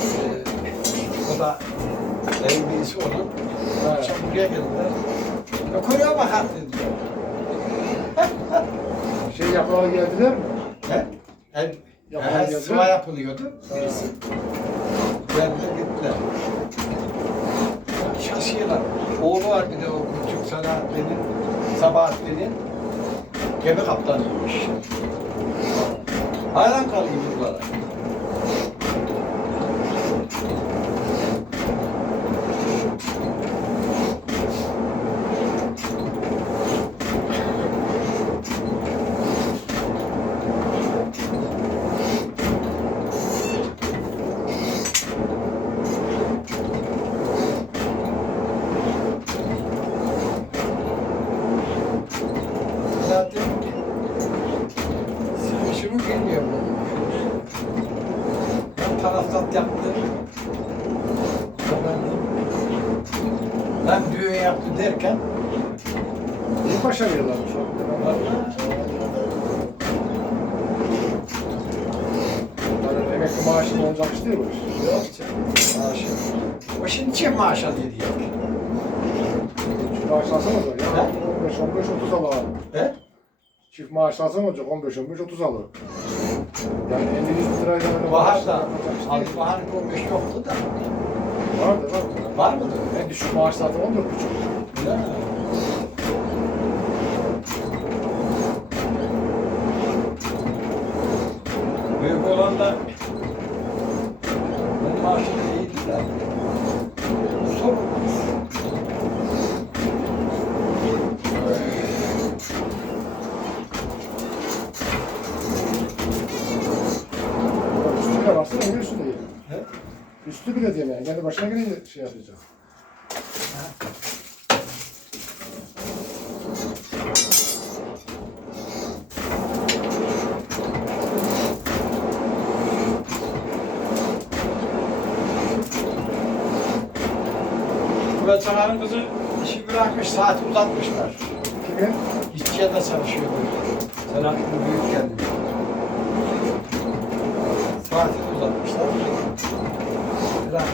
Ee, o da evin birisi onun. Akşam buraya geldiler. Ya koruya bak attı diyor. Şey yaprağa geldiler mi? He? Ev, Yapılan he, geldiler sıva yapılıyordu birisi. Geldiler gittiler. Şaşıyorlar. Oğlu var bir de o küçük Salahattin'in, Sabahattin'in gemi kaptanıymış. Hayran kalayım bunlara. Zaten sen şunu bilmiyorum. Ben taraftat yaptı. Ben, ben düğün yaptı derken O. Yani emekli maaşı olacak iş değil iş. yok canım. O şimdi çift maaş alıyor diyor. Çift maaş alsam olacak ya. 15 15 30 alır. He? Çift maaş alsam olacak 15 15 30 alır. Yani 50 100 lirayla öyle Bahar maaş da, yapacak iş hani değil. bahar 15 yoktu da. Vardı vardı. Var mıdır? En düşük maaş zaten 14 buçuk. Ya. Büyük olan da bunun maaşı da iyiydi de. Sorun. Üstü bile baksana niye üstü değil? He? Üstü bile değil yani. Gelince şey yapacak. Murat Çakar'ın kızı işi bırakmış, saati uzatmışlar. Kimin? İşçiye de çalışıyordu. Selahattin büyük geldi. Saatini uzatmışlar. Bırak.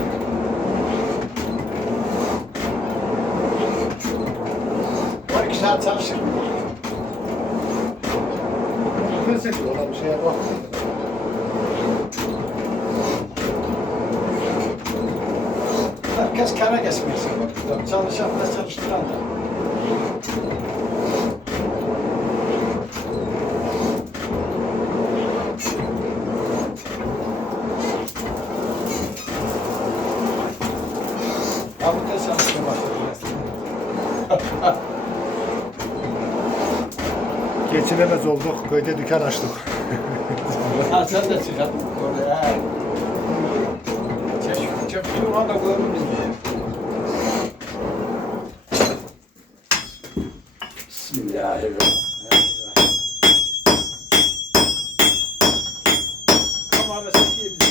Çalışır. Kimin seçiyor? Ona bir şeye bak. Herkes kara kesmesi bakıyor. Çalışan da çalıştıran da. Abi de çalışıyor bak. Geçinemez olduk. Köyde dükkan açtık. Ha sen de çıkart oraya. Çeşit çöpçü var da görür bizi. Bismillahirrahmanirrahim. Kamera çekiyor bizi.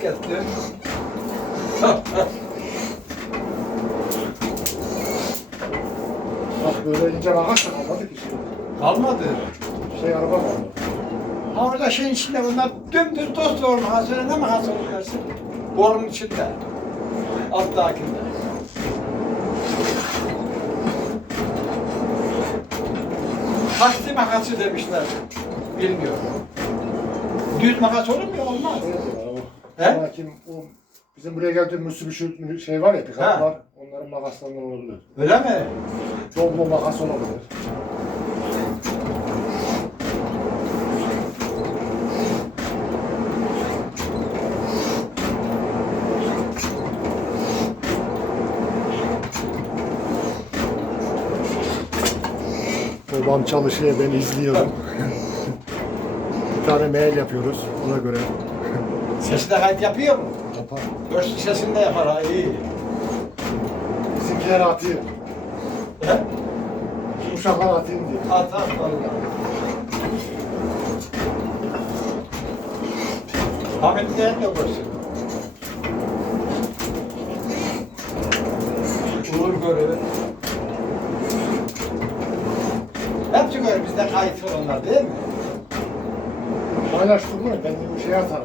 Getirdi. Bak böyle ince ağaç da kalmadı ki. Kalmadı. Şey araba kaldı. Ha orada şeyin içinde bunlar dümdüz dost doğru mahsulü ne mahsul dersin? Borunun içinde. Alttakinde. Taksi makası demişler. Bilmiyorum. Düz makas olur mu? Olmaz. He? Lakin o bizim buraya geldiğimiz Mitsubishi şey var ya pikap var. Onların makaslarından olabilir. Öyle mi? Çok Jombo makas olabilir. Babam çalışıyor ben izliyorum. Bir tane mail yapıyoruz ona göre. Sesli kayıt yapıyor mu? Yapar. Görsün sesini de yapar ha iyi. Bizimkiler atayım. He? Uşaklar atayım diye. At at vallahi. Ahmet de de görsün. Uğur görür. Hepsi görür bizde kayıt olanlar değil mi? Paylaştırma ben de bir şey atarım.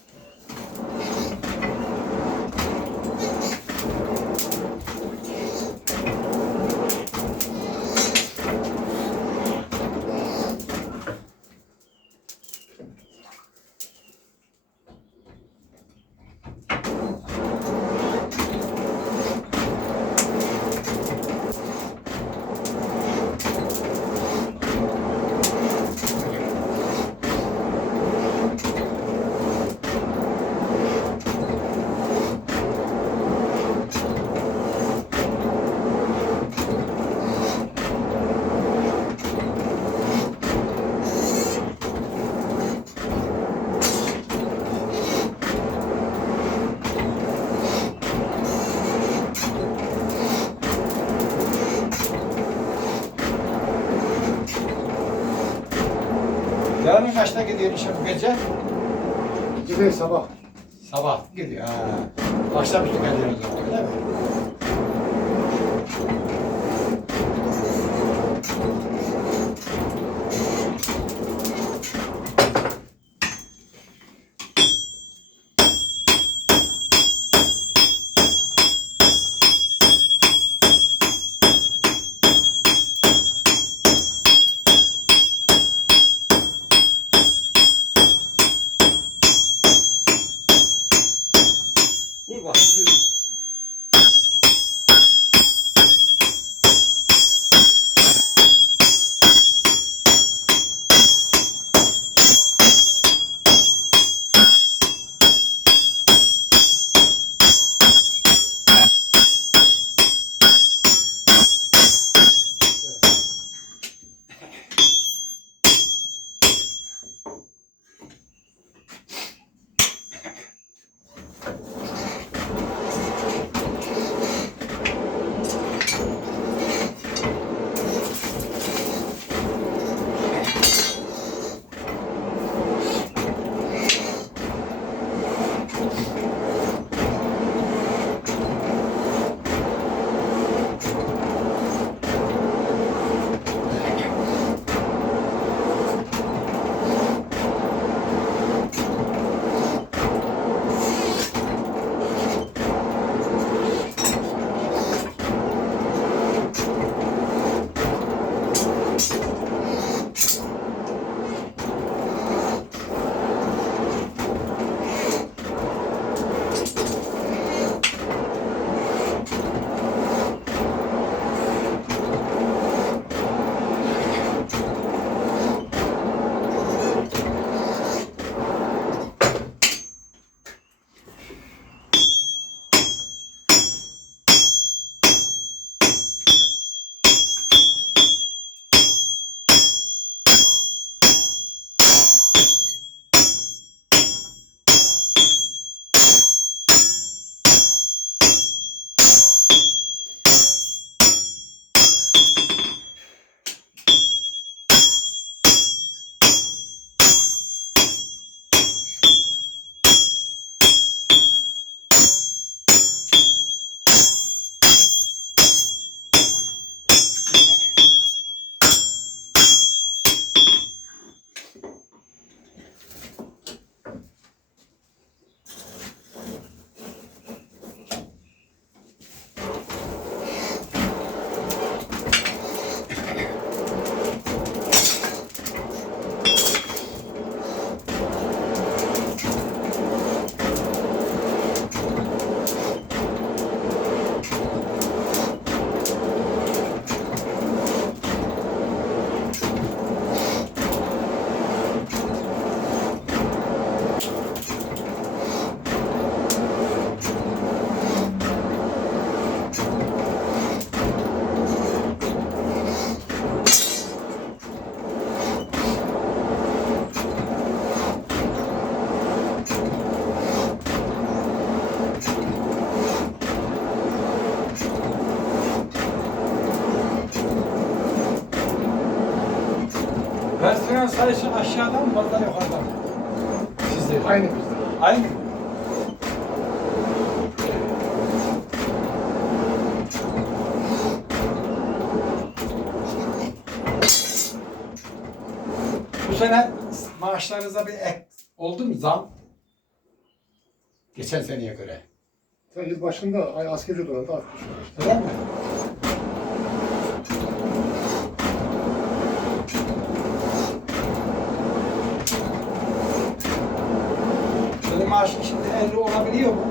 kaçta gidiyor işe bu gece? Gece sabah. Sabah gidiyor. Ha. Akşamüstü geliyor Personel sayısı aşağıdan fazla yukarıdan? Sizde. Aynı bizde. Aynı? Bu sene maaşlarınıza bir ek oldu mu zam? Geçen seneye göre. Sen yıl başında ay asker ücret oranında artmış. Öyle mi? Maaşım şimdi 50 olabiliyor mu?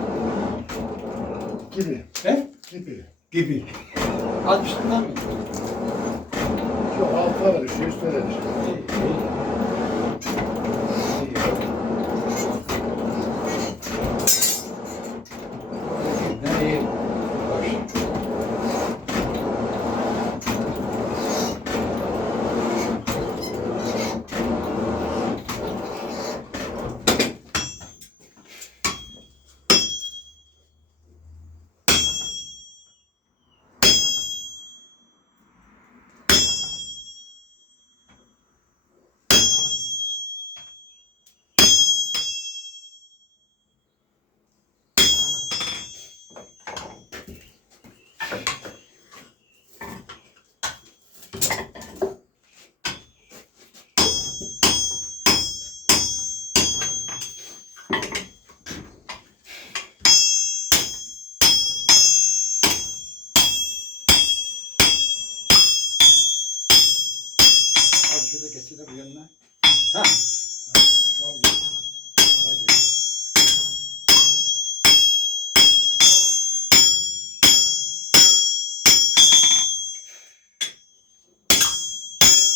Gibi. He? Gibi. Gibi. Az bir şeyden mi? Yok altına da düşüyor, üstüne de düşüyor. İyi. İyi. Nereye? Boş. Abi şurada geçelim bu yanına. Ha. Şu an iyi. Daha geliyor.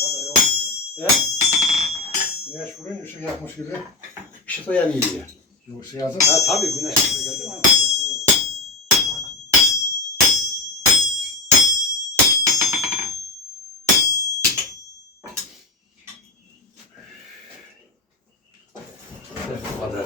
Vallahi yok. E? Güneş vurunca ışık yakmış gibi. Işık da yanıyor diye. Yok şey yazın. Ha tabii güneş ışığı geldi mi? Evet, bu kadar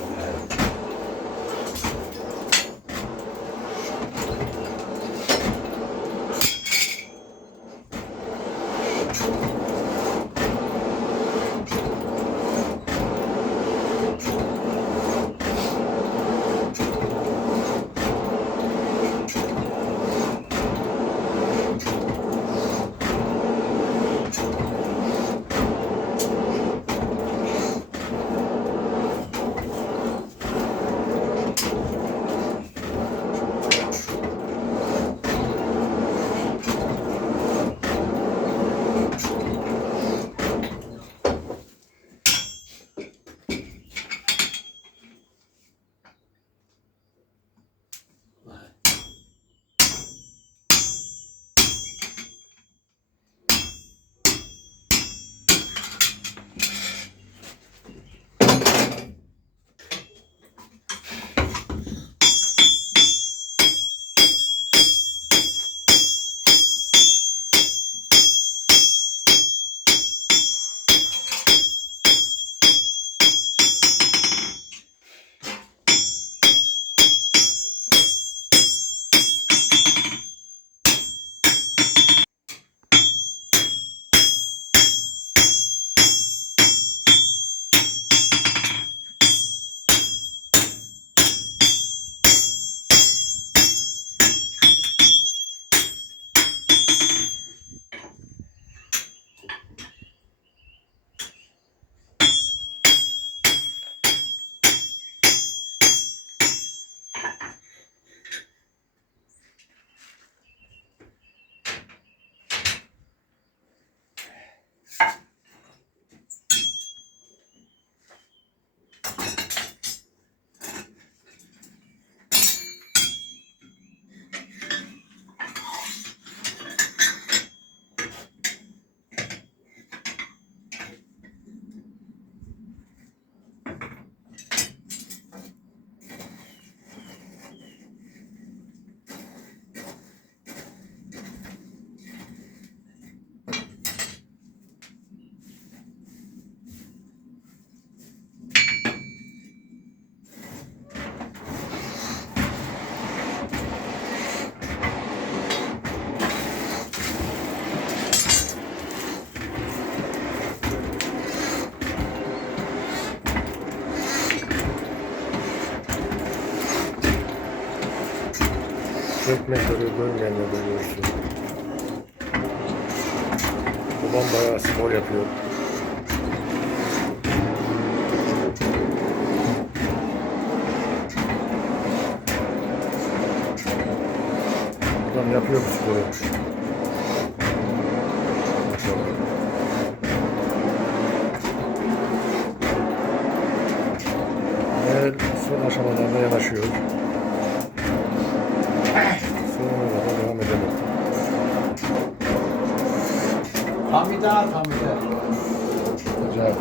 Çekmekleri görmeyenler görsün. Babam bayağı spor yapıyor. Adam yapıyor bu sporu. Ve son aşamalarına yanaşıyor. Hamide at Hamide. Acayip.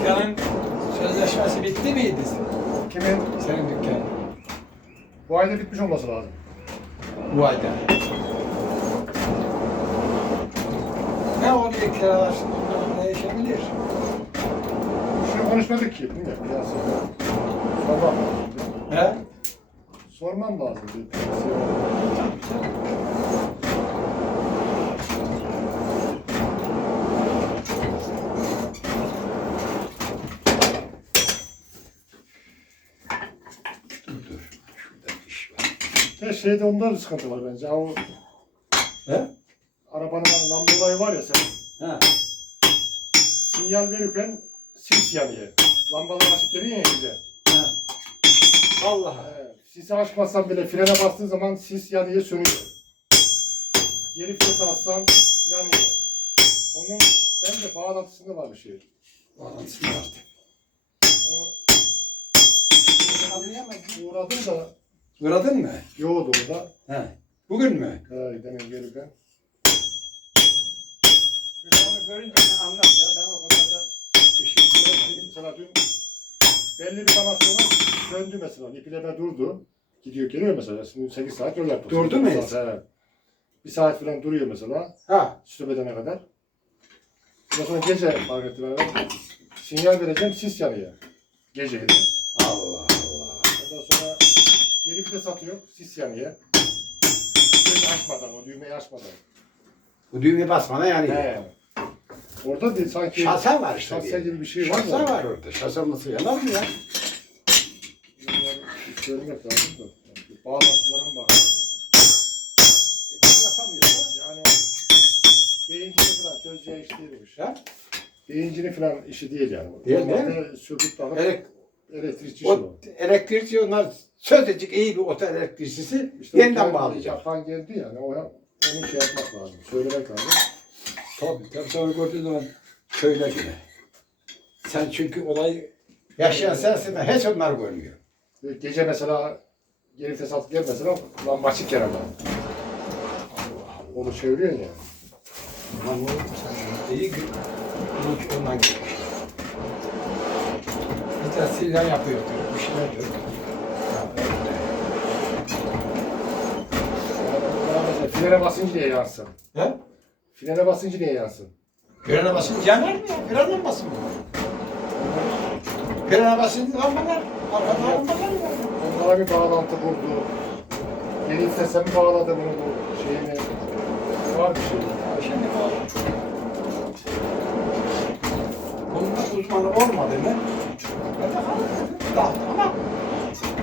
Dükkanın sözleşmesi bitti miydi? Kimin? Senin dükkanın. Bu ayda bitmiş olması lazım. Bu ayda. Ne oluyor kiralar şimdi değişebilir. Şunu konuşmadık ki. Değil mi? Biraz. Sormam. He? Sormam lazım. Bir Dur dur. Şurada iş var. De şeyde onda bir sıkıntı var bence. O He? arabanın hani lamba olayı var ya sen He. sinyal verirken sis yanıyor. Lambalar açık geliyor ya bize. He. Allah. Evet. Sisi açmazsan bile frene bastığın zaman sis yanıyor sönüyor. Geri vites atsan yanıyor. Onun bence bağlantısında var bir şey. Bağlantısını yaptı. Onu Anlayamadım. uğradım da Uğradın mı? yoğdu orada. He. Bugün mü? He, demin gelirken. Çünkü onu görünce anlat ya. Ben o kadar da işim görmedim. Mesela dün belli bir zaman sonra döndü mesela. İpileme durdu. Gidiyor geliyor mesela. Şimdi 8 saat yol yaptık. Durdu mu hiç? he. Bir saat falan duruyor mesela. Ha. Stop edene kadar. Ondan sonra gece fark ettim ben. Sinyal vereceğim sis yanıyor. Geceydi. Allah Allah. Geri vites atıyor. Sis yanıyor. Düğmeyi açmadan, o düğmeyi açmadan. Bu düğmeye basmana yani. He. Orada değil sanki Şase var işte. şase gibi bir şey var mı? var orada. Şase olması yanar mı ya? Bunları Görmek lazım da. Bağlantılara mı? Yapamıyorsa. Yani beyincini falan çözeceği iş değilmiş. Ha? Beyincini falan işi değil yani. Değil mi? Söküp Elek, elektrikçi işi o o. elektrikçi onlar sözecik iyi bir otel elektrikçisi İşte yeniden o bağlayacak. Yapan geldi yani. O, onu şey yapmak lazım. Söylemek lazım. Tabii tabii sonra gördüğün zaman söyle yine. Sen çünkü olayı yaşayan sensin de hiç onlar görmüyor. Ve Gece mesela geri vites atıp gel mesela lamba açık yer ama. Onu söylüyorsun ya. Lan ne oldu sen? İyi gün. Umut ondan gelmiş. Bir de silah yapıyordu. Bir şeyler diyor. Ya, öyle. Bana mesela frene basınca niye yansın? He? Frene basınca niye yansın? Frene basınca yanar mı ya? Fren lambası mı? Frene basınca lambalar. Arkada lambalar ya. Onlara bir bağlantı kurdu. Geri vitese mi bağladı bunu bu şeyini? Var bir şey. Şimdi bu bunun uzmanı olmadı mı? Kaldım ama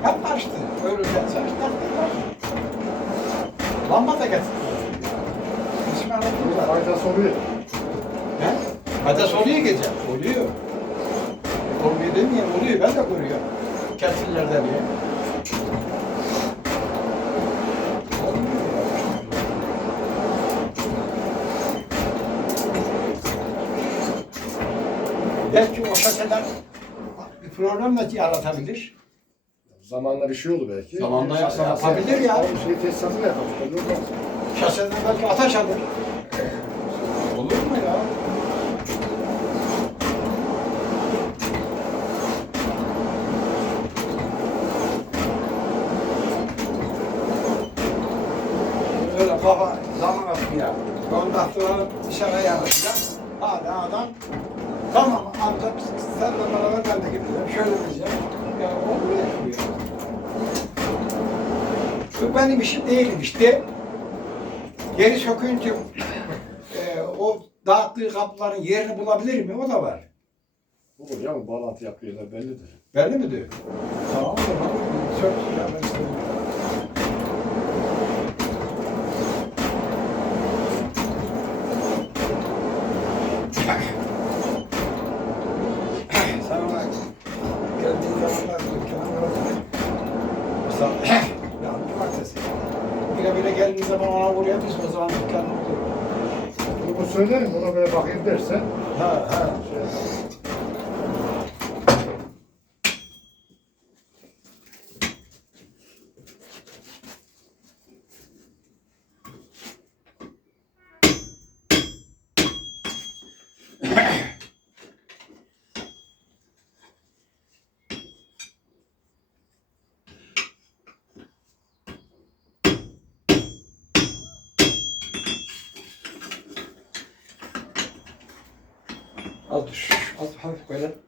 hep kaçtı. Öğreten saç taktı. Lamba. İsmail Burada Abdullah. faydası oluyor. He? Faydası oluyor gece. Oluyor. Olmuyor demiyorum. Oluyor. Ben de görüyorum. Kesillerden diye. Belki o şaseler bir problem de yaratabilir. Zamanla bir şey oldu belki. Zamanla ya- sana- yapabilir ya. O şey tesisatı? Belli olmaz. Şaseden belki ateş alır. Olur mu ya? Öyle kafa zaman atmıyor. Kontaktıları dışarıya yaratacak. Hala adam tamam amca sen de beraber ben de gideceğim. Şöyle diyeceğim. Ya olmuyor yapıyor. Benim işim değil işte. Geri sökünce e, o dağıttığı kapıların yerini bulabilir mi? O da var. Hocam bağlantı yapıyorlar bellidir. Belli mi diyor? Tamam o zaman sök ya ben söyleyeyim. Sen ona geldiğin zamanlar dükkanın orada. Mesela yani cumartesi. Yine böyle geldiğin zaman ona uğraya biz o zaman dükkanın orada. Bunu söylerim ona böyle Az düş. Az hafif böyle.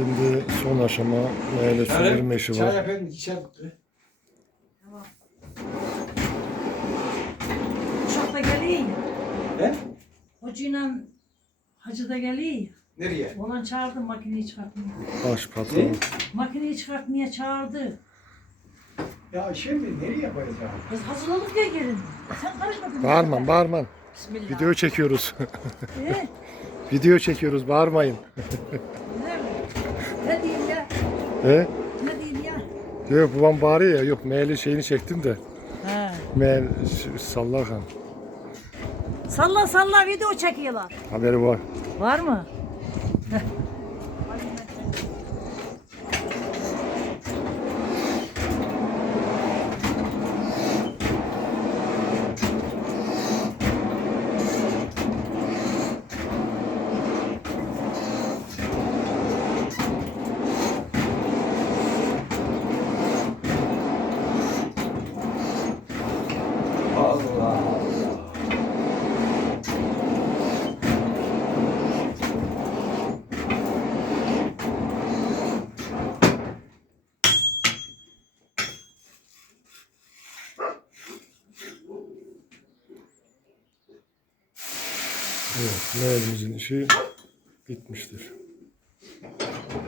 Şimdi son aşama meyve sürülme işi Çay var. yapayım içer. Tamam. Uşak da geliyor. Ne? Hocayla hacı da geliyor. Nereye? Olan çağırdı makineyi çıkartmaya. Baş patron. Makineyi çıkartmaya çağırdı. Ya şimdi nereye koyacağım? Biz hazırladık ya gelin. Sen karışmadın. Bağırman, bağırman. Bismillah. Video çekiyoruz. Ee, Video çekiyoruz, bağırmayın. ne? Ne diyeyim ya? He? Ne diyeyim ya? Yok babam bağırıyor ya. Yok meğerli şeyini çektim de. He. Meğer sallarken. Salla salla video çekiyorlar. Haberi var. Var mı? Allah. Meğerimizin işi bitmiştir.